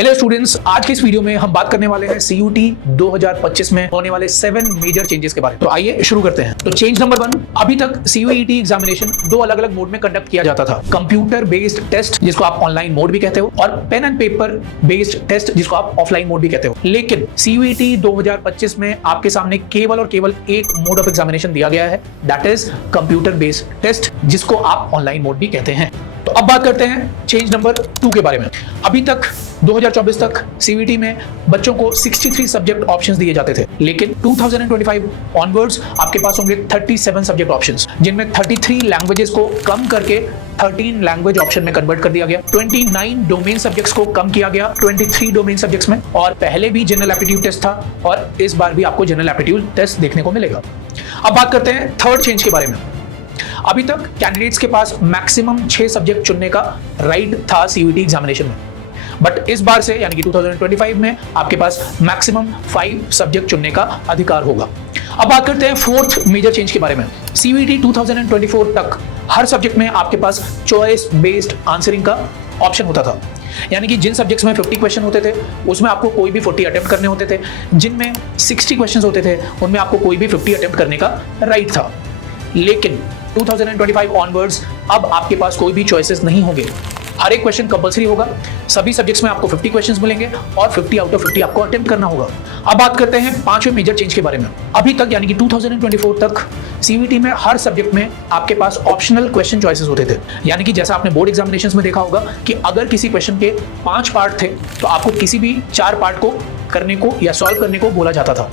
Hello students, आज के इस वीडियो में हम बात करने वाले हैं CUET 2025 में होने वाले 7 मेजर चेंजेस के बारे में। तो आइए शुरू करते हैं। तो चेंज नंबर 1, अभी तक CUET एग्जामिनेशन 2 अलग अलग मोड में कंडक्ट किया जाता था। कंप्यूटर बेस्ड टेस्ट जिसको आप ऑनलाइन मोड भी कहते हो, और pen and paper based test जिसको आप ऑफलाइन मोड भी कहते हो। लेकिन CUET 2025 में आपके सामने केवल और केवल एक मोड ऑफ एग्जामिनेशन दिया गया है, that is computer based test जिसको आप ऑनलाइन मोड भी कहते हैं। तो अब बात करते हैं चेंज नंबर 2 के बारे में। अभी तक 2024 तक CUET में बच्चों को 63 सब्जेक्ट ऑप्शंस दिए जाते थे, लेकिन 2025 ऑनवर्ड्स आपके पास होंगे 37 सब्जेक्ट ऑप्शंस, जिनमें 33 लैंग्वेजेस को कम करके 13 लैंग्वेज ऑप्शन में कन्वर्ट कर दिया गया। 29 डोमेन सब्जेक्ट्स को कम किया गया 23 डोमेन सब्जेक्ट्स में, और पहले भी जनरल एप्टीट्यूड टेस्ट था और इस बार भी आपको जनरल एप्टीट्यूड टेस्ट देखने को मिलेगा। अब बात करते हैं थर्ड चेंज के बारे में। अभी तक कैंडिडेट्स के पास मैक्सिमम 6 सब्जेक्ट चुनने का राइट था CUET एग्जामिनेशन में, बट इस बार से यानी कि 2025 में आपके पास मैक्सिमम 5 सब्जेक्ट चुनने का अधिकार होगा। अब बात करते हैं फोर्थ मेजर चेंज के बारे में। CUET 2024 तक हर सब्जेक्ट में आपके पास चॉइस बेस्ड आंसरिंग का ऑप्शन होता था, यानी कि जिन सब्जेक्ट्स में 50 क्वेश्चन होते थे उसमें आपको कोई भी 40 अटेम्प्ट करने होते थे, जिनमें 60 क्वेश्चन होते थे उनमें आपको कोई भी 50 अटेम्प्ट करने का राइट था। लेकिन 2025 ऑनवर्ड्स अब आपके पास कोई भी चॉइसेस नहीं होंगे, हर एक क्वेश्चन कंपलसरी होगा। सभी सब्जेक्ट्स में आपको 50 क्वेश्चंस मिलेंगे और 50 आउट ऑफ 50 आपको अटेम्प्ट करना होगा। अब बात करते हैं 5वें मेजर चेंज के बारे में। अभी तक यानी कि 2024 तक CUET में हर सब्जेक्ट में आपके पास ऑप्शनल क्वेश्चन चॉइसेस होते थे, यानी कि जैसा आपने बोर्ड एग्जामिनेशंस में देखा होगा कि अगर किसी क्वेश्चन के 5 पार्ट थे तो आपको किसी भी 4 पार्ट को करने को या सॉल्व करने को बोला जाता था।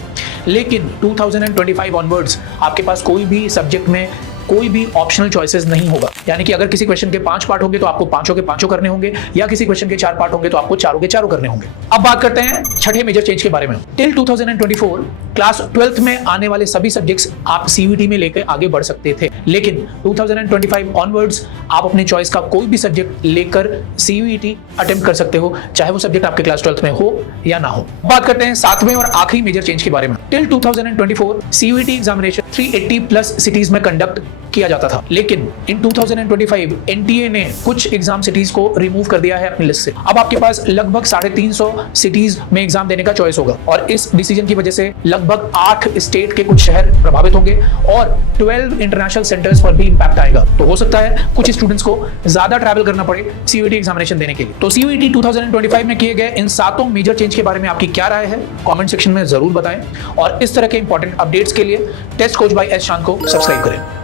लेकिन 2025 ऑनवर्ड्स आपके पास कोई भी सब्जेक्ट में कोई भी ऑप्शनल चॉइसेस नहीं होगा, यानी कि अगर किसी क्वेश्चन के 5 पार्ट होंगे तो आपको 5 के 5 करने होंगे, या किसी क्वेश्चन के 4 पार्ट होंगे तो आपको 4 के 4 करने होंगे। अब बात करते हैं छठे मेजर चेंज के बारे में। टिल 2024 क्लास 12th में आने वाले सभी सब्जेक्ट्स आप CUET में लेकर आगे बढ़ सकते थे, लेकिन 2025 ऑनवर्ड्स आप अपने चॉइस का कोई भी सब्जेक्ट लेकर CUET अटेम्प्ट कर सकते हो, चाहे वो सब्जेक्ट आपके क्लास 12th में हो या ना हो। बात करते हैं 7वें और आखिरी मेजर चेंज के बारे में। टिल 2024 CUET एग्जामिनेशन 380+ सिटीज में कंडक्ट किया जाता था, लेकिन इन 2025 NTA ने कुछ एग्जाम सिटीज को रिमूव कर दिया है अपनी लिस्ट से। अब आपके पास लगभग 350 सिटीज में एग्जाम देने का चॉइस होगा, और इस डिसीजन की वजह से लगभग 8 स्टेट के कुछ शहर प्रभावित होंगे और 12 इंटरनेशनल सेंटर्स पर भी इंपैक्ट आएगा। तो हो सकता है कुछ स्टूडेंट्स को ज्यादा ट्रैवल करना पड़े CUET एग्जामिनेशन देने के लिए। तो CUET 2025 में किए गए इन 7 मेजर चेंज के बारे में आपकी क्या राय है, कमेंट सेक्शन में जरूर बताएं, और इस तरह के इंपॉर्टेंट अपडेट्स के लिए टेस्ट कोच बाय एस शान को सब्सक्राइब करें।